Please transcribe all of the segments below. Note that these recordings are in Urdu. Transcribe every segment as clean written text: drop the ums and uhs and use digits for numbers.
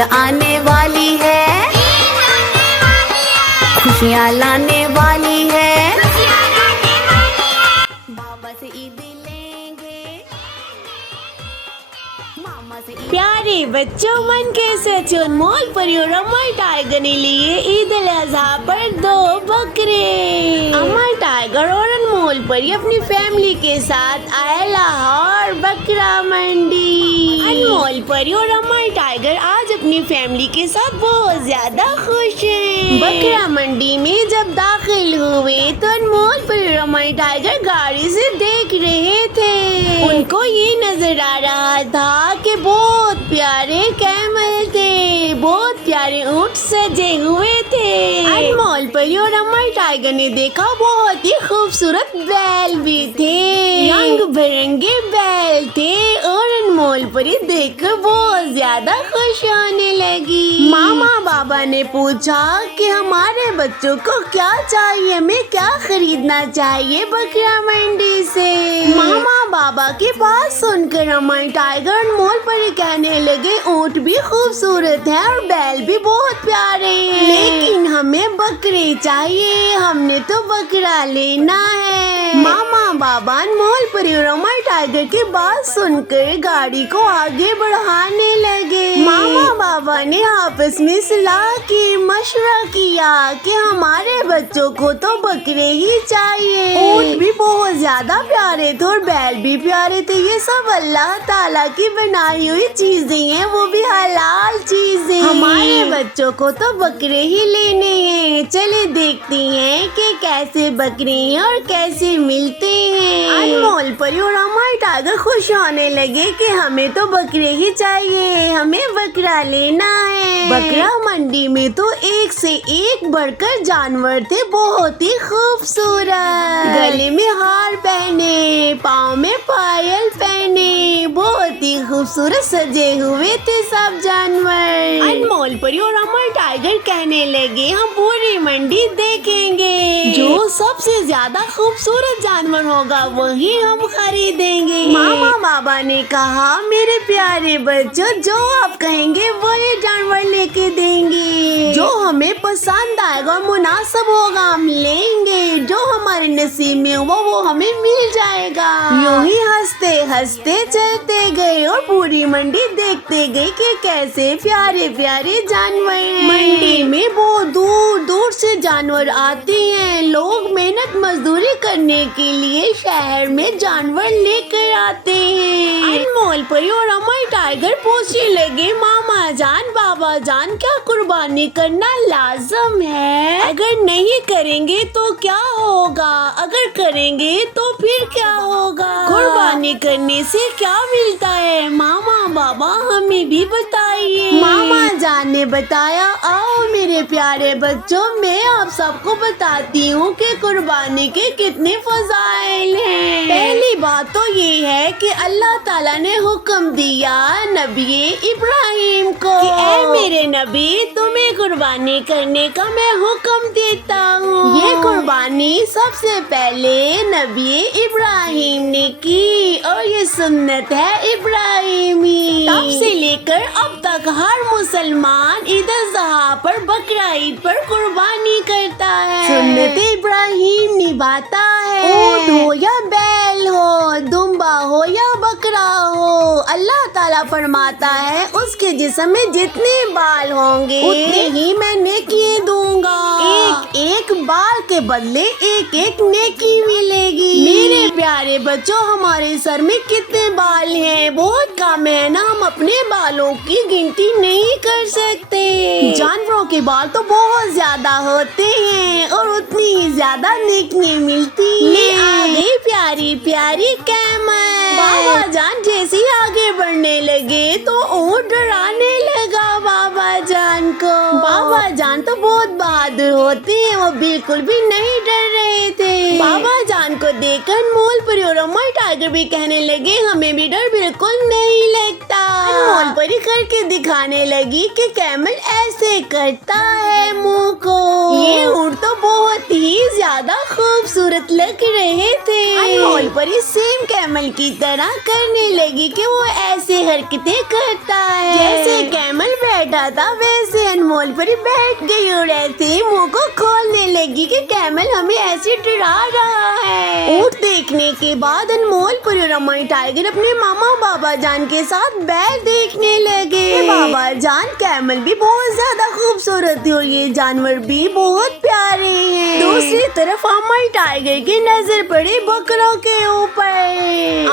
عید آنے والی ہے، خوشیاں لانے والی ہے، بابا سے عید لیں گے، ماما سے عید۔ پیارے بچوں، من کیسے چون مول پری اور امر ٹائیگر نے لیے عید الاضحیٰ پر 2 بکرے۔ امر ٹائیگر اور انمول پری اپنی فیملی کے ساتھ آئے لاہور بکرا منڈی۔ انمول پری اور امر ٹائیگر آج اپنی فیملی کے ساتھ بہت زیادہ خوش ہیں۔ بکرا منڈی میں جب داخل ہوئے تو انمول پری اور امر ٹائیگر گاڑی سے دیکھ رہے تھے۔ ان کو یہ نظر آ رہا تھا کہ بہت پیارے کیمل تھے، بہت پیارے اونٹ سجے ہوئے تھے۔ انمول پری اور امر ٹائیگر نے دیکھا بہت ہی خوبصورت بیل بھی تھے، رنگ برنگے بیل تھے، اور انمول پری دیکھ کر بہت زیادہ خوش ہونے لگی۔ ماما بابا نے پوچھا کہ ہمارے بچوں کو کیا چاہیے، ہمیں کیا خریدنا چاہیے بکرا منڈی سے۔ ماما بابا کی بات سن کر امر ٹائیگر انمول پری کہنے لگے اونٹ بھی خوبصورت ہے اور بیل بھی بہت پیارے ہیں، لیکن ہمیں بکرے چاہیے، ہم نے تو بکرا لینا ہے۔ ماما بابا انمول پری اور امر ٹائیگر کی بات سن کر گاڑی کو آگے بڑھانے لگے۔ ماما بابا نے آپس میں صلاح کی، مشورہ کیا کہ ہمارے بچوں کو تو بکرے ہی چاہیے، اونٹ بھی بہت زیادہ پیارے تھے اور بیل بھی پیارے تھے، یہ سب اللہ تعالیٰ کی بنائی ہوئی چیزیں ہیں، وہ بھی حلال چیزیں، ہمارے بچوں کو تو بکرے ہی لینے ہیں۔ چلے دیکھتے ہیں کہ کیسے بکرے ہیں اور کیسے ملتے ہیں۔ انمول پری اور امر ٹائیگر خوش ہونے لگے کہ ہمیں تو بکرے ہی چاہیے، ہمیں بکرا لینا ہے۔ بکرا منڈی میں تو ایک سے ایک بڑھ کر جانور تھے، بہت ہی خوبصورت، گلے میں ہار پہنے، پاؤں میں پائل پہنے، بہت ہی خوبصورت سجے ہوئے تھے سب جانور۔ انمول پری اور امر ٹائیگر کہنے لگے ہم پوری منڈی دیکھیں گے، جو سب سے زیادہ خوبصورت جانور ہوگا وہی ہم خریدیں گے۔ ماما بابا نے کہا میرے پیارے بچوں، جو آپ کہیں گے وہی جانور لے کے دیں گے، جو ہمیں پسند آئے گا اور مناسب ہوگا ہم لیں گے، جو ہمارے نصیب میں ہوا وہ ہمیں مل جائے گا۔ یوں ہی ہنستے ہنستے چلتے گئے اور پوری منڈی دیکھتے گئے کہ کیسے پیارے پیارے جانور ہیں۔ منڈی میں بہت دور دور سے جانور آتے ہیں، لوگ محنت مزدوری کرنے کے لیے شہر میں جانور لے کر آتے ہیں۔ انمول پری اور امر ٹائیگر پوچھنے لگے ماما جان، بابا جان، کیا قربانی کرنا لازم ہے؟ اگر نہیں کریں گے تو کیا ہوگا؟ اگر کریں گے تو پھر کیا ہوگا؟ قربانی کرنے سے کیا ملتا ہے؟ ماما بابا ہمیں بھی بتائیے۔ ماما جان نے بتایا آؤ میرے پیارے بچوں، میں آپ سب کو بتاتی ہوں کہ قربانی کے کتنے فضائل ہیں۔ پہلی بات تو یہ ہے کہ اللہ تعالیٰ نے حکم دیا نبی ابراہیم کو کہ اے میرے نبی، تمہیں قربانی کرنے کا میں حکم دیتا ہوں۔ یہ قربانی سب سے پہلے نبی ابراہیم نے کی اور یہ سنت ہے ابراہیمی، تب سے لے کر اب تک ہر مسلمان عید الاضحیٰ پر بقرہ عید پر قربانی کرتا ہے، سنت ابراہیم نبھاتا ہے، اونٹ ہو یا بیل ہو، دمبا ہو یا بکرا ہو، اللہ تعالیٰ فرماتا ہے اس کے جسم میں جتنے بال ہوں گے اتنے ہی میں نیکی دوں گا، ایک ایک بال کے بدلے ایک ایک نیکی ملے گی۔ میرے پیارے بچوں، ہمارے سر میں کتنے بال ہیں؟ بہت کم ہے نا، ہم اپنے بالوں کی گنتی نہیں کر سکتے۔ جانوروں کے بال تو بہت زیادہ ہوتے ہیں اور اتنی ہی زیادہ نیکی ملتی ہیں۔ آگے پیاری پیاری کیمل، بابا جان جیسے ہی آگے بڑھنے لگے تو اونٹ ڈرانے لگا بابا جان کو۔ بابا جان تو بہت بہادر ہوتے ہیں، وہ بالکل بھی نہیں ڈر رہے تھے۔ بابا جان کو دیکھ کر انمول پری اور امر ٹائیگر بھی کہنے لگے ہمیں بھی ڈر بالکل نہیں لگتا۔ انمول پری کر کے دکھانے لگی کہ کیمل ایسے کرتا ہے منہ کو۔ یہ اونٹ تو بہت ہی زیادہ خوبصورت لگ رہے تھے۔ انمول پری سیم کیمل کی طرح کرنے لگی کہ وہ ایسے حرکتیں کرتا ہے جیسے کیمل بیٹھا تھا ویسے انمول پری بیٹھ گئی اور ایسے ہی منہ کو کھولنے لگی کہ کیمل ہمیں ایسے ڈرا رہا ہے۔ اونٹ دیکھنے کے بعد انمول پری اور امائی ٹائیگر اپنے ماما بابا جان کے ساتھ بیل دیکھنے لگے۔ بابا جان کیمل بھی بہت زیادہ خوبصورت ہے اور یہ جانور بھی بہت پیارے ہیں۔ دوسری طرف امائی ٹائیگر کی نظر پڑی بکروں کے اوپر۔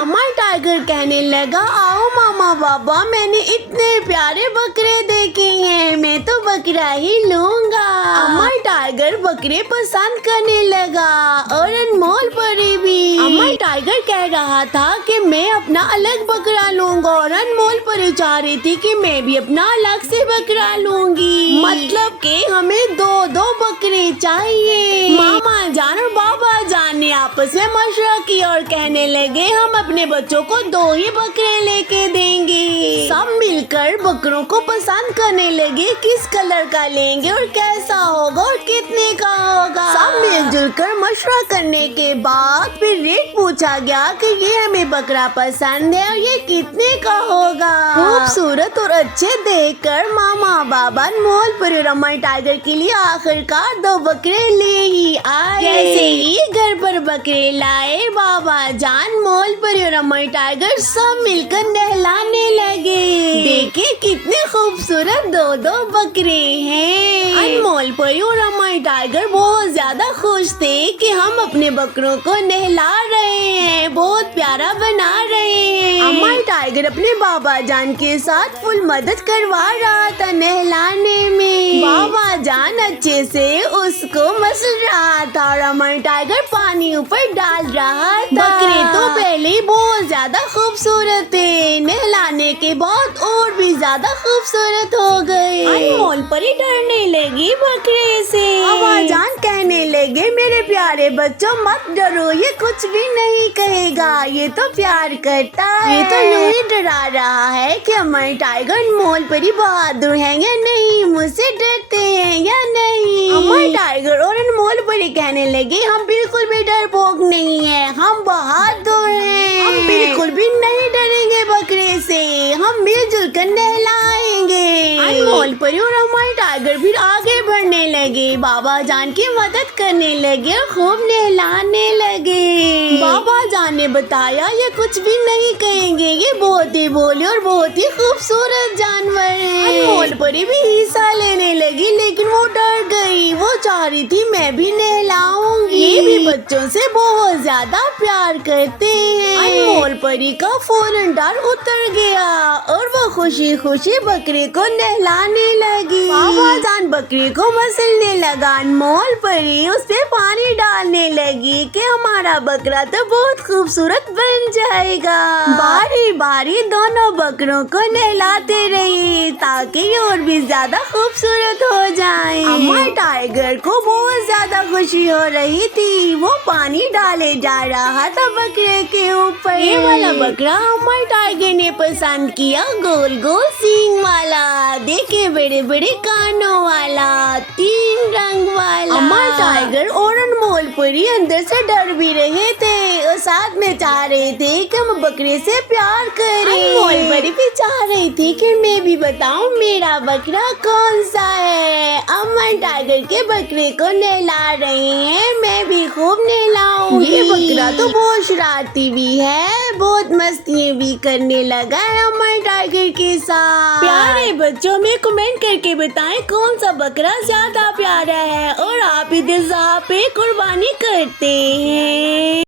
امائی ٹائیگر کہنے لگا آؤ ماما بابا، میں نے اتنے پیارے بکرے دیکھے ہیں، میں تو بکرا ہی لوں گا۔ امائی ٹائیگر بکرے پسند کرنے لگا اور انمول پری بھی۔ امائی ٹائیگر کہہ رہا تھا کہ میں اپنا الگ بکرا لوں گا اور انمول پری چاہ رہی تھی کہ میں بھی اپنا الگ سے بکرا لوں گی، مطلب کہ ہمیں دو بکرے چاہیے۔ ماما جان اور بابا جان نے آپس میں مشورہ کیا اور کہنے لگے ہم اپنے بچوں کو 2 ہی بکرے لے کے دیں گے۔ سب مل کر بکروں کو پسند کرنے لگے کس کلر کا لیں گے اور کیسا ہوگا اور کتنے کا ہوگا۔ سب مل جل کر مشورہ کرنے کے بعد پھر ریٹ پوچھا گیا کہ یہ ہمیں بکرا پسند ہے اور یہ کتنے کا ہوگا۔ خوبصورت اور اچھے دیکھ کر ماما بابا انمول پری اور امائی ٹائیگر کے لیے آخر کار 2 بکرے لے ہی آئے۔ جیسے ہی گھر پر بکرے لائے بابا جان، مول پری اور امائی ٹائیگر سب مل کر نہلانے لگے۔ دیکھیں کتنے خوبصورت 2 بکرے ہیں۔ انمول پری اور امائی ٹائیگر بہت زیادہ خوش تھے کہ ہم اپنے بکروں کو نہلا رہے ہیں، بہت پیارا بنا رہے ہیں۔ امائی ٹائیگر اپنے بابا جان کے ساتھ فل مدد کروا رہا تھا نہلانے میں۔ بابا جان اچھے سے اس کو مسل رہا تھا اور امائی ٹائیگر پانی اوپر ڈال رہا تھا۔ بکرے تو پہلے ہی بہت زیادہ خوبصورت تھے، نہلانے کے بعد اور بھی زیادہ خوبصورت ہو گئے۔ انمول پری ڈرنے لگی بکرے سے۔ بابا جان کہنے لگے میرے پیارے بچوں مت ڈرو، یہ کچھ بھی نہیں کہے گا، یہ تو پیار کرتا ہے، یہ تو یوں ہی ڈرا رہا ہے کہ امائی ٹائیگر انمول پری بہادر ہیں یا نہیں، مجھ سے ڈرتے ہیں یا نہیں۔ امائی ٹائیگر اور انمول پری کہنے لگے ہم بالکل بھی ڈرپوک نہیں ہیں، ہم بہادر ہیں، ہم بالکل بھی نہیں ڈریں گے بکرے سے، ہم مل جل کر نہلائیں گے۔ انمول پری اور امائی ٹائیگر پھر آگے بڑھنے لگے، بابا جان کی مدد کرنے لگے اور خوب نہلانے لگے۔ بابا جان نے بتایا یہ کچھ بھی نہیں کہیں گے، یہ بہت ہی بھولے اور بہت ہی خوبصورت جانور ہیں۔ انمول پری بھی حصہ لینے لگی لیکن وہ ڈر گئی، وہ چاہ رہی تھی میں بھی نہلاؤں گی، یہ بھی بچوں سے بہت زیادہ پیار کرتے ہیں۔ انمول پری کا فوراً ڈر اتر گیا اور وہ خوشی خوشی بکرے کو نہلانے لگی۔ بابا جان بکرے کو مسلنے لگا، انمول پری اس پہ پانی ڈالنے لگی کہ ہمارا بکرا تو بہت خوبصورت بن جائے گا۔ باری باری دونوں بکروں کو نہلاتے رہی تاکہ یہ اور بھی زیادہ خوبصورت ہو جائیں۔ امائی ٹائیگر کو بہت زیادہ خوشی ہو رہی تھی، وہ پانی ڈالے جا رہا تھا بکرے کے اوپر۔ یہ والا بکرا امائی ٹائیگر نے پسند کیا، گول گول سینگ والا، دیکھے بڑے بڑے کانوں والا، 3 رنگ والا۔ امائی ٹائیگر اور انمول پری اندر سے ڈر بھی رہے تھے اور ساتھ میں چاہ رہے تھے کہ ہم بکرے سے پیار کریں۔ انمول پری بھی چاہ رہی تھی کہ میں بھی بتاؤں میرا بکرا کون سا ہے۔ امائی ٹائیگر کے بکرے کو نہلا رہے ہیں، میں بھی خوب نہلاؤں گی۔ یہ بکرا تو بہت شرارتی بھی ہے، بہت مستی بھی کرنے لگا ہے امائی ٹائیگر کے ساتھ۔ پیارے بچوں میں کمنٹ کر کے بتائیں کون سا بکرا زیادہ پیارا ہے اور آپ عید الاضحیٰ پہ قربانی کرتے ہیں۔